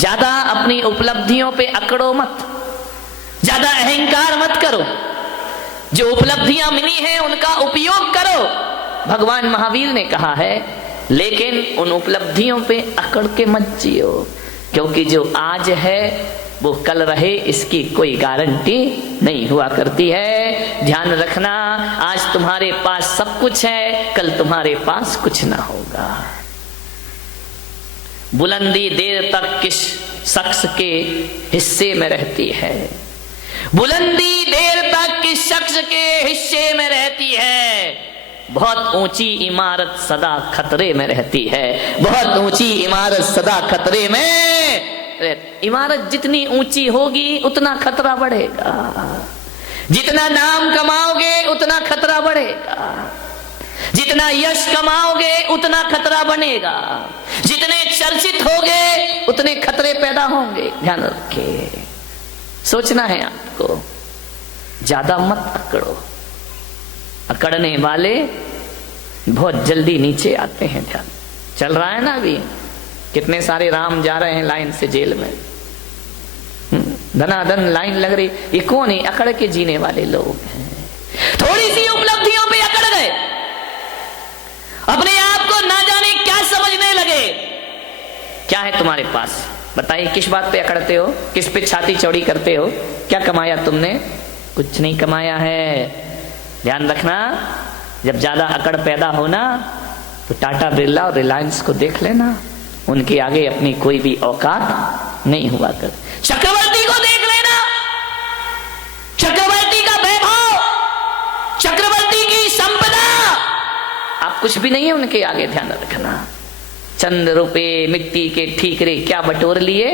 ज्यादा अपनी उपलब्धियों पे अकड़ो मत, ज्यादा अहंकार मत करो। जो उपलब्धियां मिली हैं उनका उपयोग करो। भगवान महावीर ने कहा है, लेकिन उन उपलब्धियों पे अकड़ के मत जियो, क्योंकि जो आज है वो कल रहे इसकी कोई गारंटी नहीं हुआ करती है। ध्यान रखना, आज तुम्हारे पास सब कुछ है, कल तुम्हारे पास कुछ ना होगा। बुलंदी देर तक किस शख्स के हिस्से में रहती है, बुलंदी देर तक किस शख्स के हिस्से में रहती है। बहुत ऊंची इमारत सदा खतरे में रहती है, बहुत ऊंची इमारत सदा खतरे में। इमारत जितनी ऊंची होगी उतना खतरा बढ़ेगा, जितना नाम कमाओगे उतना खतरा बढ़ेगा, जितना यश कमाओगे उतना खतरा बनेगा, जितने चर्चित होगे उतने खतरे पैदा होंगे। ध्यान रखिए, सोचना है आपको, ज्यादा मत अकड़ो। अकड़ने वाले बहुत जल्दी नीचे आते हैं। ध्यान चल रहा है ना, अभी कितने सारे राम जा रहे हैं लाइन से जेल में, धनाधन लाइन लग रही। ये कौन है? अकड़ के जीने वाले लोग हैं। थोड़ी सी उपलब्धियों पे अकड़ गए, अपने आप को ना जाने क्या समझने लगे। क्या है तुम्हारे पास? बताइए, किस बात पे अकड़ते हो? किस पे छाती चौड़ी करते हो? क्या कमाया तुमने? कुछ नहीं कमाया है। ध्यान रखना, जब ज्यादा अकड़ पैदा हो ना तो टाटा बिरला और रिलायंस को देख लेना, उनके आगे अपनी कोई भी औकात नहीं हुआ कर। चक्रवर्ती को देख लेना, चक्रवर्ती का वैभव, चक्रवर्ती की संपदा, आप कुछ भी नहीं है उनके आगे। ध्यान रखना, चंद रुपए मिट्टी के ठीकरे क्या बटोर लिए,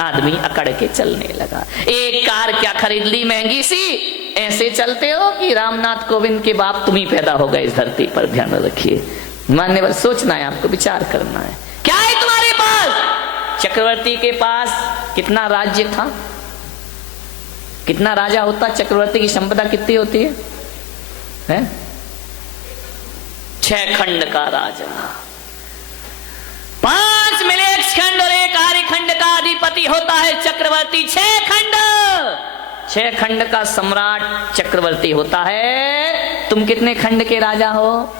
आदमी अकड़ के चलने लगा। एक कार क्या खरीद ली महंगी सी, ऐसे चलते हो कि रामनाथ कोविंद के बाप तुम ही पैदा हो गए इस धरती पर। ध्यान रखिए, मानने पर सोचना है आपको, विचार करना है। क्या है तुम्हारे पास? चक्रवर्ती के पास कितना राज्य था, कितना राजा होता? चक्रवर्ती की संपदा कितनी होती है? 6 खंड का राजा, 5 मिलेक्स खंड और 1 आर्य खंड का अधिपति होता है चक्रवर्ती। 6 खंड का सम्राट चक्रवर्ती होता है। तुम कितने खंड के राजा हो?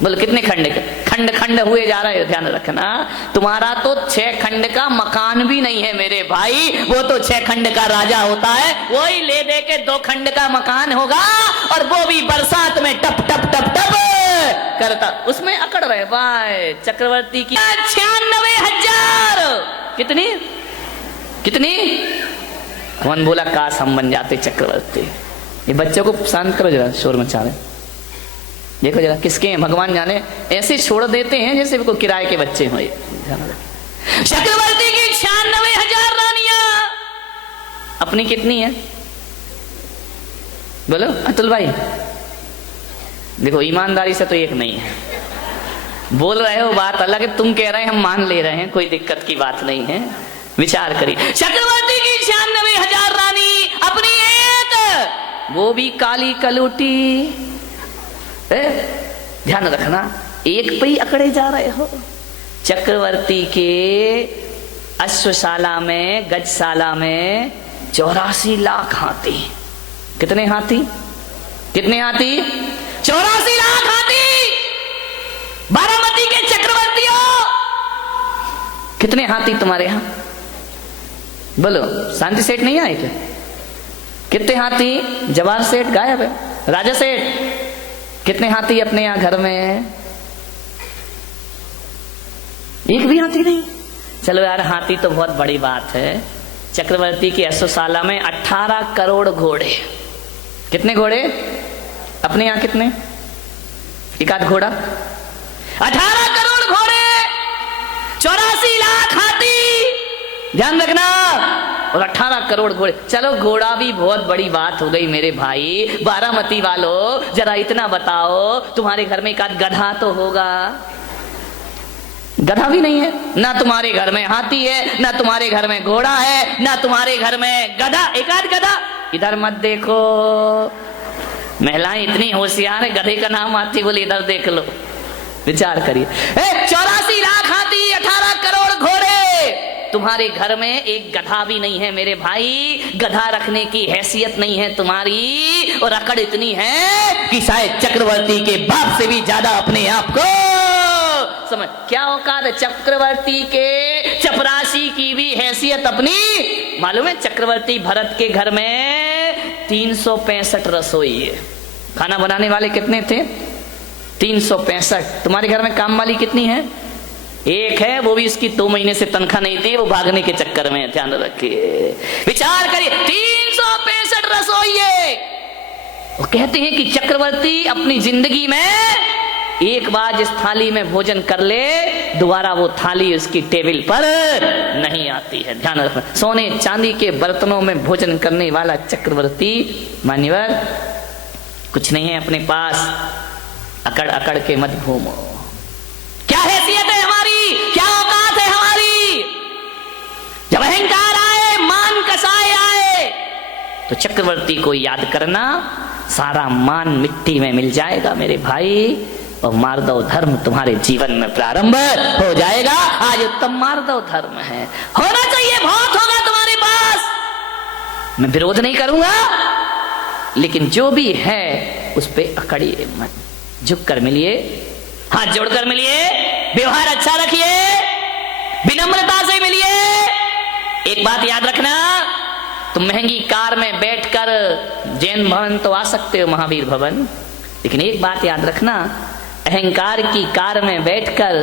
बोलो कितने खंड के? खंड खंड हुए जा रहे हो। ध्यान रखना, तुम्हारा तो 6 खंड का मकान भी नहीं है मेरे भाई, वो तो 6 खंड का राजा होता है। वही ले दे के 2 खंड का मकान होगा, और वो भी बरसात में टप टप टप टप करता, उसमें अकड़ रहे भाई। चक्रवर्ती की 96,000। कितनी? कौन बोला काश हम बन जाते चक्रवर्ती? ये बच्चों को शांत करो जरा, शोर मचा रहे। देखो जरा किसके हैं भगवान जाने, ऐसे छोड़ देते हैं जैसे कोई किराए के बच्चे हो। चक्रवर्ती की 96,000 रानियां, अपनी कितनी है बोलो अतुल भाई? देखो ईमानदारी से तो एक नहीं है, बोल रहे हो बात अलग है, तुम कह रहे हैं हम मान ले रहे हैं, कोई दिक्कत की बात नहीं है। विचार करिए, चक्रवर्ती की 96,000 रानी, अपनी एक, वो भी काली कलूटी। ध्यान रखना, एक पे ही अकड़े जा रहे हो। चक्रवर्ती के अश्वशाला में, गजशाला में 84 लाख हाथी। कितने हाथी? 84 लाख हाथी। बारामती के चक्रवर्तियों, कितने हाथी तुम्हारे यहां? बोलो, शांति सेठ नहीं आए क्या? कितने हाथी? जवाहर सेठ गायब है, राजा सेठ कितने हाथी अपने यहां घर में? एक भी हाथी नहीं। चलो यार, हाथी तो बहुत बड़ी बात है। चक्रवर्ती की अश्वशाला में 18 करोड़ घोड़े। कितने घोड़े? अपने यहां कितने? एक आध घोड़ा। 18 करोड़ घोड़े, 84 लाख हाथी। ध्यान रखना, और 18 करोड़ घोड़े। चलो घोड़ा भी बहुत बड़ी बात हो गई मेरे भाई। बारामती वालों जरा इतना बताओ, तुम्हारे घर में एक आध गधा तो होगा? गधा भी नहीं है। ना तुम्हारे घर में हाथी है, ना तुम्हारे घर में घोड़ा है, ना तुम्हारे घर में गधा, एक आध गधा। इधर मत देखो, महिलाएं इतनी होशियार है, गधे का नाम आती बोले इधर देख लो। विचार करिए, 84 लाख हाथी, 18 करोड़ घोड़े, तुम्हारे घर में एक गधा भी नहीं है मेरे भाई, गधा रखने की हैसियत नहीं है तुम्हारी, और अकड़ इतनी है कि शायद चक्रवर्ती के बाप से भी ज्यादा अपने आप को समझ। क्या औकात है चक्रवर्ती के, चपरासी की भी हैसियत अपनी। मालूम है चक्रवर्ती भरत के घर में 365 रसोई है, खाना बनाने वाले कितने थे? 365। तुम्हारे घर में काम वाली कितनी है? एक है, वो भी इसकी 2 महीने से तनख्वाह नहीं दी, वो भागने के चक्कर में। ध्यान रखिए, विचार करिए, 365 रसोई है। वो कहते हैं कि चक्रवर्ती अपनी जिंदगी में एक बार जिस थाली में भोजन कर ले, दोबारा वो थाली उसकी टेबल पर नहीं आती है। ध्यान रखना, सोने चांदी के बर्तनों में भोजन करने वाला चक्रवर्ती मान्यवर कुछ नहीं है अपने पास। अकड़ अकड़ के मत घूमो। क्या हैसियत है हमारी, क्या औकात है हमारी? जब अहंकार आए, मान कसाए आए, तो चक्रवर्ती को याद करना, सारा मान मिट्टी में मिल जाएगा मेरे भाई, और मार्दव धर्म तुम्हारे जीवन में प्रारंभ हो जाएगा। आज उत्तम मार्दव धर्म है, होना चाहिए, बहुत होगा तुम्हारे पास, मैं विरोध नहीं करूंगा, लेकिन जो भी है उस पे अकड़िए मत, झुक कर मिलिए, हाथ जोड़कर मिलिए, व्यवहार अच्छा रखिए, विनम्रता से मिलिए। एक बात याद रखना, तुम महंगी कार में बैठकर जैन भवन तो आ सकते हो, महावीर भवन, लेकिन एक बात याद रखना, अहंकार की कार में बैठकर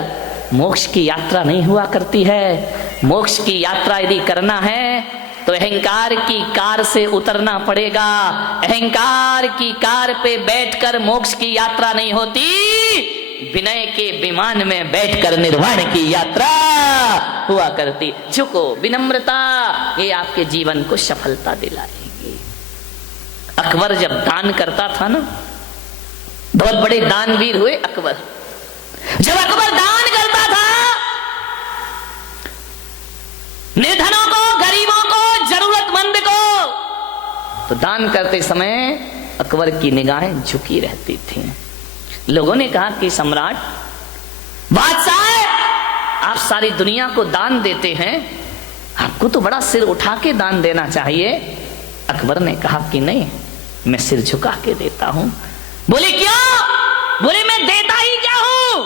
मोक्ष की यात्रा नहीं हुआ करती है। मोक्ष की यात्रा यदि करना है तो अहंकार की कार से उतरना पड़ेगा। अहंकार की कार पे बैठकर मोक्ष की यात्रा नहीं होती, विनय के विमान में बैठकर निर्वाण की यात्रा हुआ करती। झुको, विनम्रता, ये आपके जीवन को सफलता दिलाएगी। अकबर जब दान करता था ना, बहुत बड़े दानवीर हुए अकबर। जब अकबर दान करता था, निर्धनों को, गरीबों को, जरूरतमंद को, तो दान करते समय अकबर की निगाहें झुकी रहती थी। लोगों ने कहा कि सम्राट, बादशाह, आप सारी दुनिया को दान देते हैं, आपको तो बड़ा सिर उठा के दान देना चाहिए। अकबर ने कहा कि नहीं, मैं सिर झुका के देता हूं। बोले क्यों? बोले मैं देता ही क्या हूं?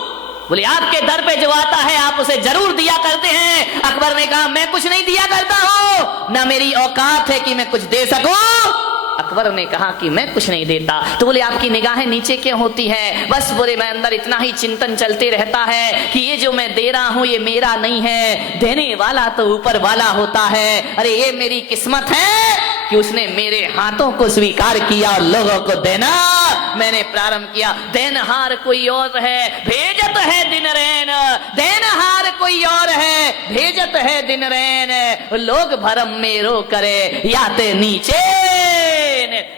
बोले आपके दर पे जो आता है आप उसे जरूर दिया करते हैं। अकबर ने कहा मैं कुछ नहीं दिया करता हूं, ना मेरी औकात है कि मैं कुछ दे सकूं। अकबर ने कहा कि मैं कुछ नहीं देता। तो बोले आपकी निगाहें नीचे क्यों होती है? बस बोले मैं अंदर इतना ही चिंतन चलते रहता है कि ये जो मैं दे रहा हूं ये मेरा नहीं है, देने वाला तो ऊपर वाला होता है। अरे ये मेरी किस्मत है कि उसने मेरे हाथों को स्वीकार किया और लोगों को देना मैंने प्रारंभ किया। देनहार कोई और है, भेजत है दिन रैन, देनहार कोई और है, भेजत है दिन रैन। लोग भरम में रो करे याते नीचे।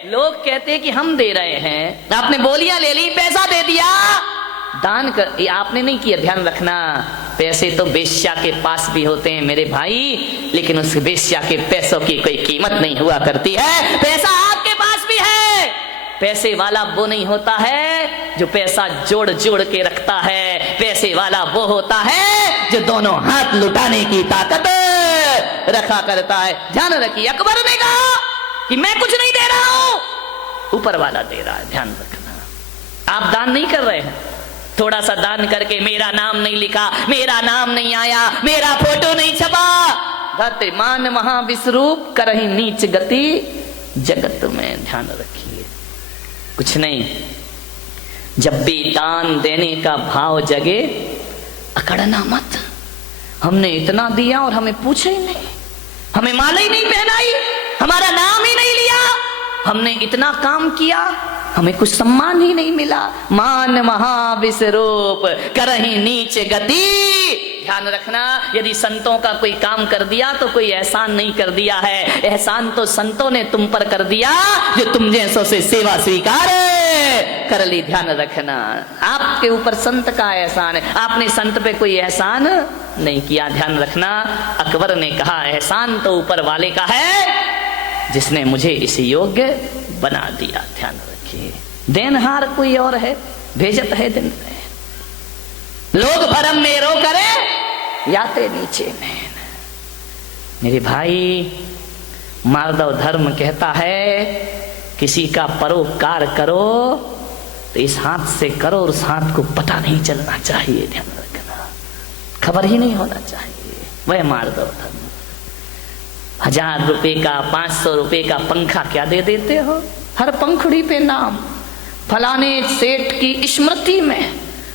लोग कहते कि हम दे रहे हैं, आपने बोलियां ले ली, पैसा दे दिया, दान कर, ये आपने नहीं किया। ध्यान रखना, पैसे तो बेश्या के पास भी होते हैं मेरे भाई, लेकिन उस बेश्या के पैसों की कोई कीमत नहीं हुआ करती है। पैसा आपके पास भी है, पैसे वाला वो नहीं होता है जो पैसा जोड़ जोड़ के रखता है। पैसे वाला वो होता है जो दोनों हाथ लुटाने की ताकत रखा करता है। ध्यान रखिए, अकबर ने कहा कि मैं कुछ नहीं दे रहा हूं, ऊपर वाला दे रहा है। ध्यान रखना, आप दान नहीं कर रहे हैं, थोड़ा सा दान करके मेरा नाम नहीं लिखा, मेरा नाम नहीं आया, मेरा फोटो नहीं छपा, धरते मान महाविश्वरूप करही नीच गति जगत में। ध्यान रखिए, कुछ नहीं, जब भी दान देने का भाव जगे अकड़ना मत। हमने इतना दिया और हमें पूछे ही नहीं, हमें माला ही नहीं पहनाई, हमारा नाम ही नहीं लिया, हमने इतना काम किया, हमें कुछ सम्मान ही नहीं मिला। मान महाविश्वरूप करही नीच गति। ध्यान रखना, यदि संतों का कोई काम कर दिया तो कोई एहसान नहीं कर दिया है, एहसान तो संतों ने तुम पर कर दिया जो तुम जैसों से सेवा स्वीकार कर ली। ध्यान रखना, आपके ऊपर संत का एहसान है, आपने संत पे कोई एहसान नहीं किया। ध्यान रखना, अकबर ने कहा एहसान तो ऊपर वाले का है जिसने मुझे इस योग्य बना दिया। ध्यान रखिए, देनहार कोई और है, भेजत है दिन में। लोग भरम में रो करे याते नीचे में। मेरे भाई, माधव धर्म कहता है किसी का परोपकार करो तो इस हाथ से करो और उस हाथ को पता नहीं चलना चाहिए, ध्यान रखना, खबर ही नहीं होना चाहिए। वह माधव धर्म। 1000 रुपए का 500 रुपए का पंखा क्या दे देते हो, हर पंखुड़ी पे नाम, फलाने सेठ की स्मृति में,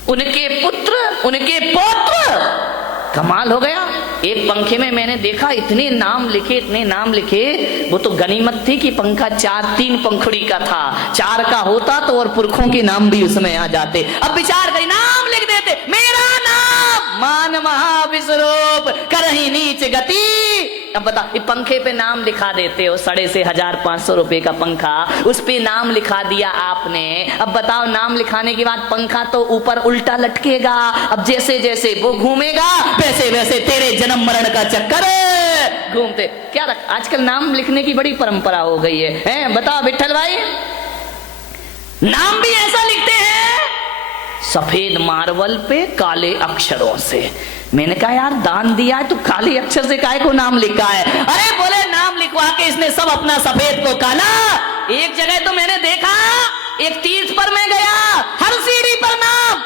उनके पुत्र, उनके पौत्र। कमाल हो गया। एक पंखे में मैंने देखा इतने नाम लिखे, इतने नाम लिखे। वो तो गनीमत थी कि पंखा 4-3 पंखुड़ी का था, 4 का होता तो और पुरखों के नाम भी उसमें आ जाते। अब विचार करी, नाम लिख देते, मेरा नाम मान महाविश्वरूप करही नीच गति। अब बता, ये पंखे पे नाम लिखा देते हो, 1500 रुपए का पंखा, उस पे नाम लिखा दिया आपने। अब बताओ, नाम लिखाने के बाद पंखा तो ऊपर उल्टा लटकेगा। अब जैसे जैसे वो घूमेगा वैसे वैसे तेरे जन्म मरण का चक्कर घूमते। क्या रख, आजकल नाम लिखने की बड़ी परंपरा हो गई है? बताओ विठल भाई, नाम भी ऐसा लिखते हैं सफेद मार्बल पे काले अक्षरों से। मैंने कहा यार, दान दिया है तो काले अक्षर से काहे को नाम लिखा है? अरे बोले नाम लिखवा के इसने सब अपना सफेद को काला। एक जगह तो मैंने देखा, एक तीर्थ पर मैं गया, हर सीढ़ी पर नाम,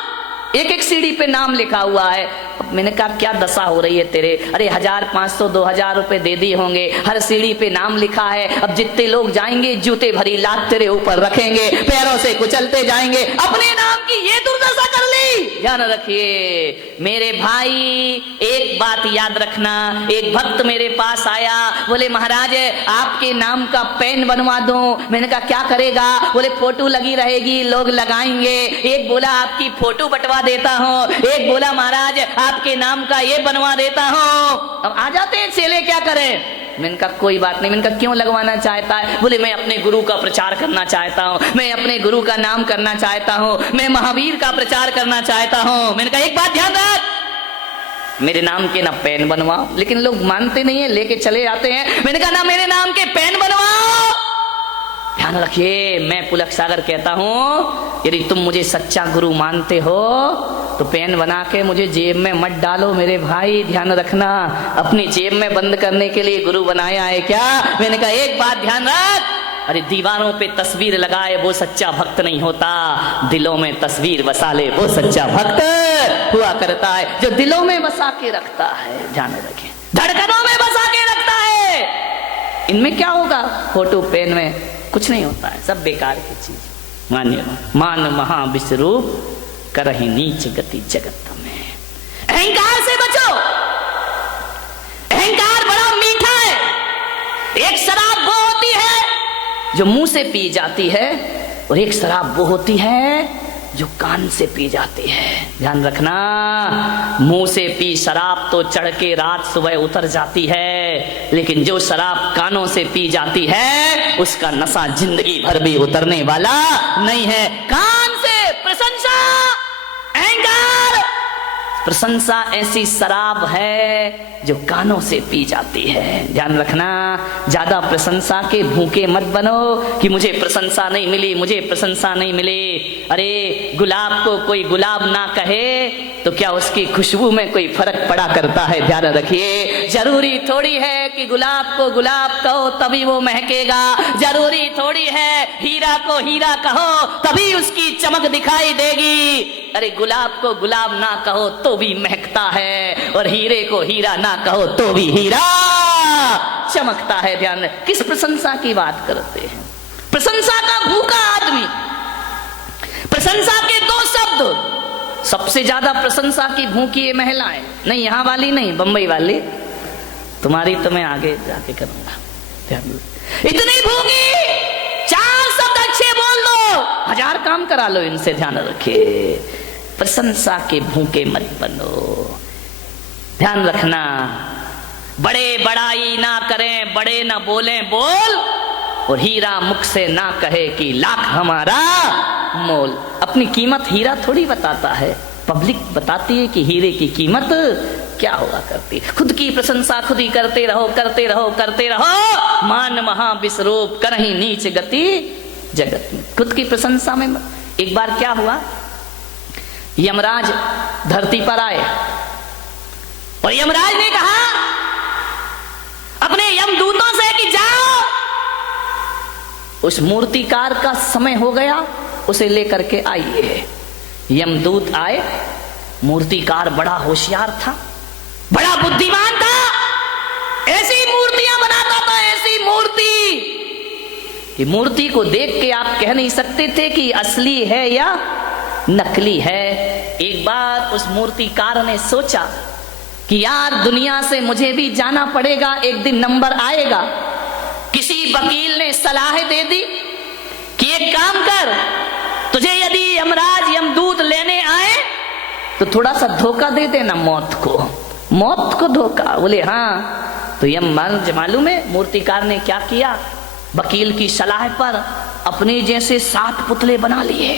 एक सीढ़ी पे नाम लिखा हुआ है। अब मैंने कहा क्या दशा हो रही है तेरे? अरे 1000, 500, 2000 रुपए दे दिए होंगे, हर सीढ़ी पे नाम लिखा है। अब जितने लोग जाएंगे जूते भरी लात तेरे ऊपर रखेंगे, पैरों से कुचलते जाएंगे। अपने नाम की ये दुर्दशा कर ली। ध्यान रखिए मेरे भाई, एक बात याद रखना। एक भक्त मेरे पास आया, बोले महाराज आपके नाम का पेन बनवा दूं। मैंने कहा क्या करेगा? बोले फोटो लगी रहेगी, लोग लगाएंगे। एक बोला आपकी फोटो बटवा देता हूँ, एक बोला महाराज आपके नाम का ये बनवा देता हूँ। अब आ जाते हैं चेले, क्या करें? मैंने कहा कोई बात नहीं। मैंने कहा क्यों लगवाना चाहता है? बोले मैं अपने गुरु का प्रचार करना चाहता हूँ, मैं अपने गुरु का नाम करना चाहता हूँ, मैं महावीर का प्रचार करना चाहता हूँ। मैंने कहा एक बात ध्यान रख, मेरे नाम के ना पेन बनवाओ। लेकिन लोग मानते नहीं है, लेके चले जाते हैं। मैंने कहा ना मेरे नाम के पेन बनवाओ। ध्यान रखिए, मैं पुलक सागर कहता हूं, यदि तुम मुझे सच्चा गुरु मानते हो तो पेन बना के मुझे जेब में मत डालो मेरे भाई। ध्यान रखना, अपनी जेब में बंद करने के लिए गुरु बनाया है क्या? मैंने कहा एक बात ध्यान रख, अरे दीवारों पे तस्वीर लगाए वो सच्चा भक्त नहीं होता, दिलों में तस्वीर बसा ले वो सच्चा भक्त हुआ करता है, जो दिलों में बसा के रखता है। ध्यान रखें, धड़कनों में बसा के रखता है। इनमें क्या होगा? फोटो पेन में कुछ नहीं होता है, सब बेकार की चीज। मान्य मान महाविश्वरूप करहि नीच गति जगत में। अहंकार से बचो, अहंकार बड़ा मीठा है। एक शराब वो होती है जो मुंह से पी जाती है, और एक शराब वो होती है जो कान से पी जाती है। ध्यान रखना, मुंह से पी शराब तो चढ़ के रात सुबह उतर जाती है, लेकिन जो शराब कानों से पी जाती है उसका नशा जिंदगी भर भी उतरने वाला नहीं है। कान से प्रशंसा, अहंकार, प्रशंसा ऐसी शराब है जो कानों से पी जाती है। ध्यान रखना, ज्यादा प्रशंसा के भूखे मत बनो कि मुझे प्रशंसा नहीं मिली, मुझे प्रशंसा नहीं मिली। अरे गुलाब को कोई गुलाब ना कहे तो क्या उसकी खुशबू में कोई फर्क पड़ा करता है? ध्यान रखिए, जरूरी थोड़ी है कि गुलाब को गुलाब कहो तभी वो महकेगा, जरूरी थोड़ी है हीरा को हीरा कहो तभी उसकी चमक दिखाई देगी। अरे गुलाब को गुलाब ना कहो तो भी महकता है, और हीरे को हीरा ना कहो तो भी हीरा चमकता है। ध्यान, किस प्रशंसा की बात करते हैं? प्रशंसा का भूखा आदमी, प्रशंसा के 2 शब्द, सबसे ज्यादा प्रशंसा की भूखी ये महिलाएं, नहीं यहां वाली नहीं, बंबई वाली, तुम्हारी तो मैं आगे जाके करूंगा। ध्यान, इतनी भूखी, 4 शब्द अच्छे बोल दो, 1000 काम करा लो इनसे। ध्यान रखिए, प्रशंसा के भूखे मत बनो। ध्यान रखना, बड़े बड़ाई ना करें, बड़े ना बोलें बोल, और हीरा मुख से ना कहे कि लाख हमारा मोल। अपनी कीमत हीरा थोड़ी बताता है, पब्लिक बताती है कि हीरे की कीमत क्या हुआ करती। खुद की प्रशंसा खुद ही करते रहो, करते रहो, करते रहो। मान महाविश्वरूप करहि नीच गति जगत में। खुद की प्रशंसा में। एक बार क्या हुआ, यमराज धरती पर आए और यमराज ने कहा उस मूर्तिकार का समय हो गया, उसे लेकर के आइए। यमदूत आए। मूर्तिकार बड़ा होशियार था, बड़ा बुद्धिमान था, ऐसी मूर्तियां बनाता था, ऐसी मूर्ति कि मूर्ति को देख के आप कह नहीं सकते थे कि असली है या नकली है। एक बार उस मूर्तिकार ने सोचा कि यार दुनिया से मुझे भी जाना पड़ेगा, एक दिन नंबर आएगा। किसी वकील ने सलाह दे दी कि एक काम कर, तुझे यदि यमराज यमदूत लेने आए तो थोड़ा सा धोखा दे देना, मौत को धोखा। बोले हाँ। तो यमराज मालूम है मूर्तिकार ने क्या किया? वकील की सलाह पर अपने जैसे 7 पुतले बना लिए,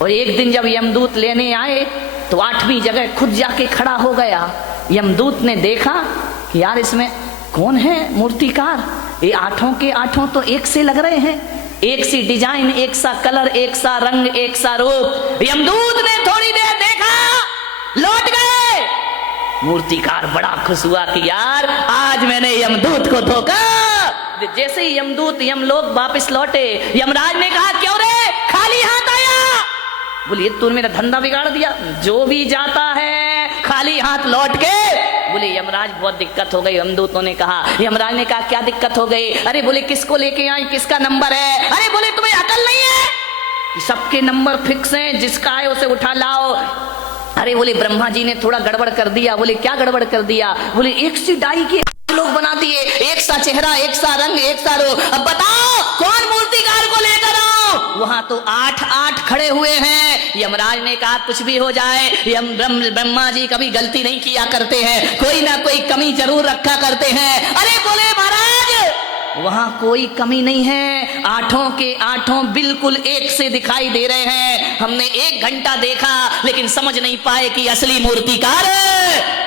और एक दिन जब यमदूत लेने आए तो 8वीं जगह खुद जाके खड़ा हो गया। यमदूत ने देखा कि यार इसमें कौन है मूर्तिकार, ये 8 के 8 तो एक से लग रहे हैं, एक सी डिजाइन, एक सा कलर, एक सा रंग, एक सा रूप। यमदूत ने थोड़ी देर देखा, लौट गए। मूर्तिकार बड़ा खुश हुआ कि यार आज मैंने यमदूत को धोखा। जैसे ही यमदूत यमलोक वापस लौटे, यमराज ने कहा क्यों रे खाली हाथ आया? बोलिए तूने मेरा धंधा बिगाड़ दिया, जो भी जाता है खाली हाथ लौट के। बोले यमराज बहुत दिक्कत हो गई। यमदूतों ने कहा, यमराज ने कहा क्या दिक्कत हो गई? अरे बोले किसको लेके आई, किसका नंबर है? अरे बोले तुम्हें अकल नहीं है? सबके नंबर फिक्स हैं, जिसका है उसे उठा लाओ। अरे बोले ब्रह्मा जी ने थोड़ा गड़बड़ कर दिया। बोले क्या गड़बड़ कर दिया? बोले एक सी डाई के लोग बना दिए, एक सा चेहरा, एक सा रंग, एक सा रूप। अब बताओ कौन मूर्तिकार को लेकर आओ? वहां तो 8 खड़े हुए हैं। यमराज ने कहा कुछ भी हो जाए, ब्रह्मा जी कभी गलती नहीं किया करते हैं, कोई ना कोई कमी जरूर रखा करते हैं। अरे बोले महाराज वहां कोई कमी नहीं है, 8 के 8 बिल्कुल एक से दिखाई दे रहे हैं। हमने 1 घंटा देखा लेकिन समझ नहीं पाए कि असली मूर्तिकार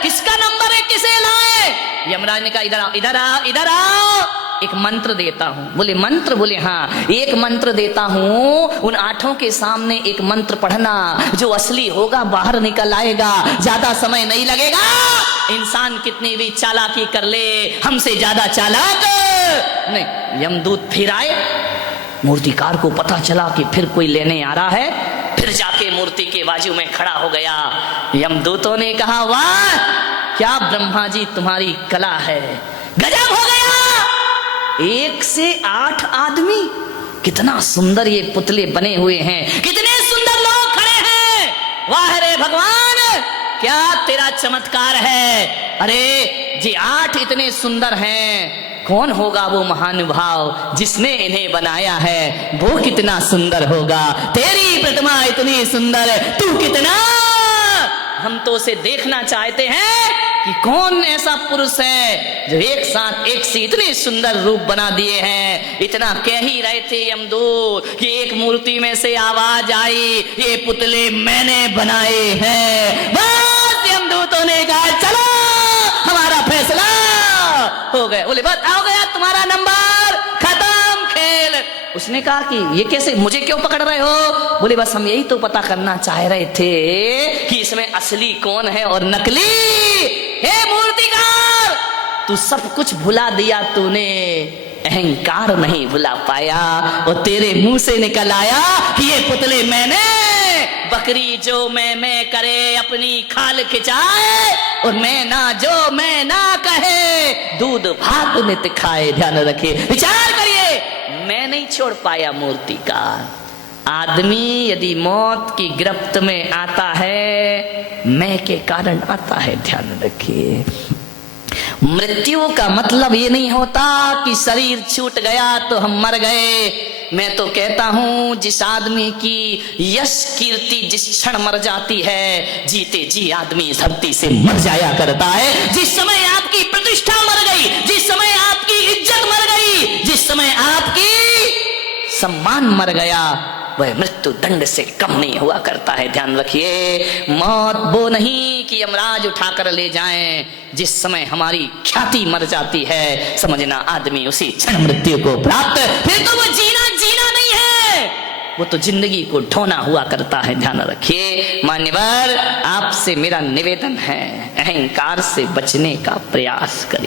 किसका नंबर है, किसे लाए। यमराज ने कहा इधर आओ, इधर आओ, इधर आओ, एक मंत्र देता हूं। बोले मंत्र? बोले हाँ, एक मंत्र देता हूं, उन 8 के सामने एक मंत्र पढ़ना, जो असली होगा बाहर निकल आएगा, ज्यादा समय नहीं लगेगा। इंसान कितनी भी चालाकी कर ले, हमसे ज्यादा चालाक नहीं। यमदूत फिर आए, मूर्तिकार को पता चला कि फिर कोई लेने आ रहा है, फिर जाके मूर्ति के बाजू में खड़ा हो गया। यमदूतों ने कहा वाह क्या ब्रह्मा जी तुम्हारी कला है, गजब हो गया। 1 से 8 आदमी, कितना सुंदर ये पुतले बने हुए हैं, कितने सुंदर लोग खड़े हैं। वाह रे भगवान क्या तेरा चमत्कार है। अरे जी 8 इतने सुंदर हैं, कौन होगा वो महानुभाव जिसने इन्हें बनाया है, वो कितना सुंदर होगा। तेरी प्रतिमा इतनी सुंदर, तू कितना। हम तो उसे देखना चाहते हैं कि कौन ऐसा पुरुष है जो एक साथ एक से इतने सुंदर रूप बना दिए हैं। इतना कह ही रहे थे यमदूत कि एक मूर्ति में से आवाज आई, ये पुतले मैंने बनाए हैं। बस यमदूतों ने कहा चलो हमारा फैसला हो गया। बोले बस आओ गया तुम्हारा नंबर, खत्म खेल। उसने कहा कि ये कैसे, मुझे क्यों पकड़ रहे हो? बोले बस हम यही तो पता करना चाह रहे थे कि इसमें असली कौन है और नकली। हे मूर्तिकार तू सब कुछ भुला दिया, तूने अहंकार नहीं भुला पाया, और तेरे मुंह से निकल आया कि ये पुतले मैंने। बकरी जो मैं करे अपनी खाल खिंचाए, और मैं ना कहे दूध भात नित खाए। ध्यान रखिए, विचार करिए, मैं नहीं छोड़ पाया मूर्तिकार। आदमी यदि मौत की गिरफ्त में आता है, मैं के कारण आता है। ध्यान रखिए, मृत्यु का मतलब ये नहीं होता कि शरीर छूट गया तो हम मर गए। मैं तो कहता हूं जिस आदमी की यश कीर्ति जिस क्षण मर जाती है, जीते जी आदमी धरती से मर जाया करता है। जिस समय आपकी प्रतिष्ठा मर गई, जिस समय आपकी इज्जत मर गई, जिस समय आपकी सम्मान मर गया, वह मृत्यु दंड से कम नहीं हुआ करता है। ध्यान रखिए, मौत वो नहीं कि यमराज उठाकर ले जाएं। जिस समय हमारी ख्याति मर जाती है, समझना आदमी उसी क्षण मृत्यु को प्राप्त। फिर तो वो जीना नहीं है, वो तो जिंदगी को ढोना हुआ करता है। ध्यान रखिए मान्यवर, आपसे मेरा निवेदन है, अहंकार से बचने का प्रयास करिए।